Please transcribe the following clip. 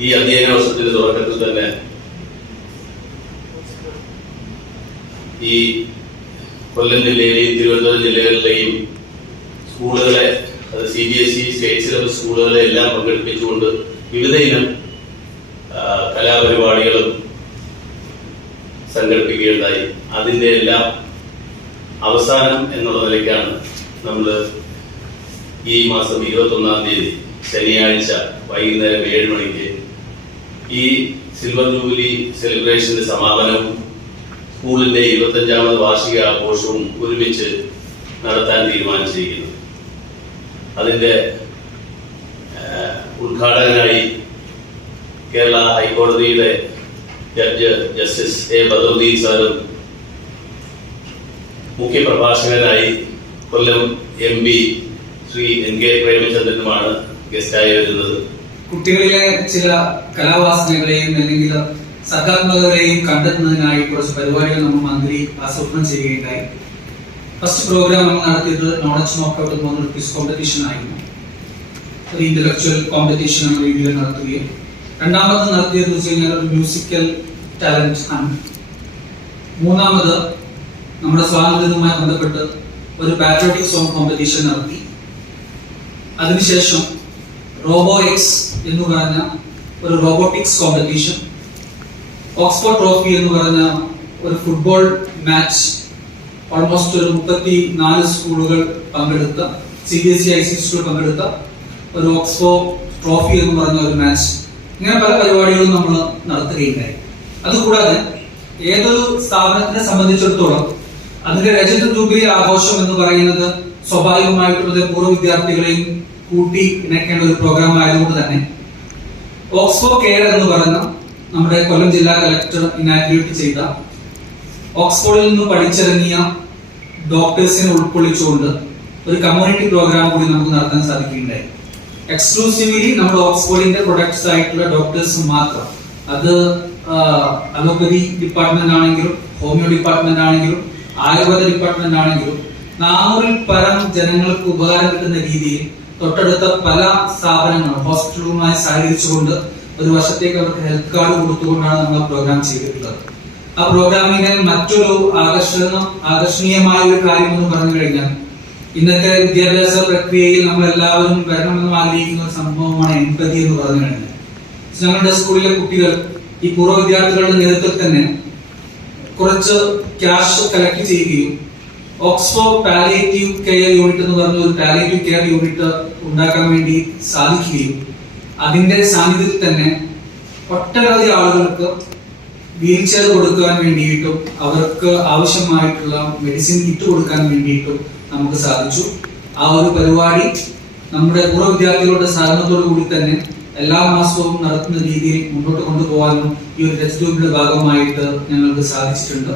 ഈ അധ്യയന വർഷത്തിന്റെ തുടക്കത്തിൽ തന്നെ ഈ കൊല്ലം ജില്ലയിലെയും തിരുവനന്തപുരം ജില്ലകളിലെയും സ്കൂളുകളെ, അത് CBSE സ്റ്റേറ്റ് സിലബസ് സ്കൂളുകളെ എല്ലാം പങ്കെടുപ്പിച്ചുകൊണ്ട് വിവിധ ഇനം കലാപരിപാടികളും സംഘടിപ്പിക്കുകയുണ്ടായി. അതിൻ്റെ എല്ലാം അവസാനം എന്നുള്ള നിലയ്ക്കാണ് നമ്മൾ ഈ മാസം 21-ാം തീയതി ശനിയാഴ്ച വൈകുന്നേരം 7 മണിക്ക് ഈ സിൽവർ ജൂബിലി സെലിബ്രേഷന്റെ സമാപനവും സ്കൂളിന്റെ 25ാമത് വാർഷിക ആഘോഷവും ഒരുമിച്ച് നടത്താൻ തീരുമാനിച്ചിരിക്കുന്നു. അതിന്റെ ഉദ്ഘാടകനായി കേരള ഹൈക്കോടതിയുടെ ജഡ്ജ് ജസ്റ്റിസ് A. ബദറുദ്ദീൻ സാറും മുഖ്യപ്രഭാഷകനായി കൊല്ലം MP ശ്രീ NK പ്രേമചന്ദ്രനുമാണ് ഗസ്റ്റായി വരുന്നത്. കുട്ടികളിലെ ചില കലാവാസനകളെയും അല്ലെങ്കിൽ സർഗാത്മകതകളെയും കണ്ടെത്തുന്നതിനായി കുറച്ച് പരിപാടികൾ നമ്മൾ മന്ത്രി ആസൂത്രണം ചെയ്യുകയുണ്ടായി. ഫസ്റ്റ് പ്രോഗ്രാം നമ്മൾ നടത്തിയത് നോളജ് നോക്കൗട്ട് എന്ന് പറഞ്ഞൊരു ക്വിസ് കോമ്പറ്റീഷൻ ആയിരുന്നു. ഒരു ഇന്റലക്ച്വൽ കോമ്പറ്റീഷൻ എന്ന രീതിയിൽ നടത്തുകയും രണ്ടാമത് നടത്തിയത് വെച്ച് കഴിഞ്ഞാൽ ഒരു മ്യൂസിക്കൽ ടാലന്റ് ആണ്. മൂന്നാമത് നമ്മുടെ സ്വാതന്ത്ര്യവുമായി ബന്ധപ്പെട്ട് ഒരു പാട്രിയോട്ടിക് സോങ് കോമ്പറ്റീഷൻ നടത്തി. അതിനുശേഷം റോബോ എക്സ് എന്ന് പറഞ്ഞ ഒരു റോബോട്ടിക്സ് കോമ്പറ്റീഷൻ, ഓക്സ്ഫോർഡ് ട്രോഫി എന്ന് പറഞ്ഞ ഒരു ഫുട്ബോൾ മാച്ച്, ഓൾമോസ്റ്റ് ഒരു 34 സ്കൂളുകൾ പങ്കെടുത്ത, CBSE ICSE സ്കൂൾ പങ്കെടുത്ത ഒരു ഓക്സ്ഫോർഡ് ട്രോഫി എന്ന് പറഞ്ഞ ഒരു മാച്ച്, ഇങ്ങനെ പല പരിപാടികളും നമ്മൾ നടത്തുകയുണ്ടായി. അതുകൂടാതെ ഏതൊരു സ്ഥാപനത്തിനെ സംബന്ധിച്ചിടത്തോളം അതിന്റെ രജത ജൂബിലി ആഘോഷം എന്ന് പറയുന്നത് സ്വാഭാവികമായിട്ടുള്ളത് പൂർവ്വ വിദ്യാർത്ഥികളെയും കൂട്ടി ഇണക്കേണ്ട ഒരു പ്രോഗ്രാം ആയതുകൊണ്ട് തന്നെ ഓക്സ്ഫോർഡ് കെയർ എന്ന് പറഞ്ഞ നമ്മുടെ കൊല്ലം ജില്ലാ കളക്ടർ ഇനാഗ്രേറ്റ് ചെയ്ത ഓക്സ്ഫോർഡിൽ നിന്ന് പഠിച്ചിറങ്ങിയ ഡോക്ടേഴ്സിനെ ഉൾക്കൊള്ളിച്ചുകൊണ്ട് ഒരു കമ്മ്യൂണിറ്റി പ്രോഗ്രാം കൂടി നമുക്ക് നടത്താൻ സാധിക്കുകയുണ്ടായി. എക്സ്ക്ലൂസീവ്ലി നമ്മുടെ ഓക്സ്ഫോർഡിന്റെ പ്രൊഡക്ട്സ് ആയിട്ടുള്ള ഡോക്ടേഴ്സ് മാത്രം, അത് അലോപ്പതി ഡിപ്പാർട്ട്മെന്റ് ആണെങ്കിലും ഹോമിയോ ഡിപ്പാർട്ട്മെന്റ് ആണെങ്കിലും ആയുർവേദ ഡിപ്പാർട്ട്മെന്റ് ആണെങ്കിലും 400-ൽ പരം ജനങ്ങൾക്ക് ഉപകാരം കിട്ടുന്ന രീതിയിൽ തൊട്ടടുത്ത പല സ്ഥാപനങ്ങളും ഹോസ്പിറ്റലുകളുമായി സഹകരിച്ചുകൊണ്ട് ഒരു വർഷത്തേക്ക് അവർക്ക് ഹെൽത്ത് കാർഡ് കൊടുത്തുകൊണ്ടാണ് നമ്മൾ പ്രോഗ്രാം ചെയ്തിട്ടുള്ളത്. ആ പ്രോഗ്രാമിന് മറ്റൊരു ആകർഷണീയമായ ഒരു കാര്യം എന്ന് പറഞ്ഞു കഴിഞ്ഞാൽ, ഇന്നത്തെ വിദ്യാഭ്യാസ പ്രക്രിയയിൽ നമ്മൾ എല്ലാവരും വരണമെന്ന് ആഗ്രഹിക്കുന്ന ഒരു സംഭവമാണ് എംപതി എന്ന് പറഞ്ഞു കഴിഞ്ഞാൽ. ഞങ്ങളുടെ സ്കൂളിലെ കുട്ടികൾ ഈ പൂർവ്വ വിദ്യാർത്ഥികളുടെ നേതൃത്വത്തിൽ തന്നെ കുറച്ച് ക്യാഷ് കളക്ട് ചെയ്യുകയും ഓക്സ്ഫോർഡ് പാലിയേറ്റീവ് കെയർ യൂണിറ്റ് എന്ന് പറഞ്ഞ ഒരു പാലിയേറ്റീവ് കെയർ യൂണിറ്റ് ഉണ്ടാക്കാൻ വേണ്ടി സാധിക്കുകയും അതിന്റെ സാന്നിധ്യത്തിൽ തന്നെ ഒട്ടനവധി ആളുകൾക്ക് വീൽ ചെയർ കൊടുക്കാൻ വേണ്ടിയിട്ടും അവർക്ക് ആവശ്യമായിട്ടുള്ള മെഡിസിൻ കിറ്റ് കൊടുക്കാൻ വേണ്ടിയിട്ടും നമുക്ക് സാധിച്ചു. ആ ഒരു പരിപാടി നമ്മുടെ പൂർവ്വ വിദ്യാർത്ഥികളുടെ സഹകരണത്തോടു കൂടി തന്നെ എല്ലാ മാസവും നടത്തുന്ന രീതിയിൽ മുന്നോട്ട് കൊണ്ടുപോകാനും ഈ ഒരു ടെസ്റ്റ് ട്യൂബിന്റെ ഭാഗമായിട്ട് ഞങ്ങൾക്ക് സാധിച്ചിട്ടുണ്ട്.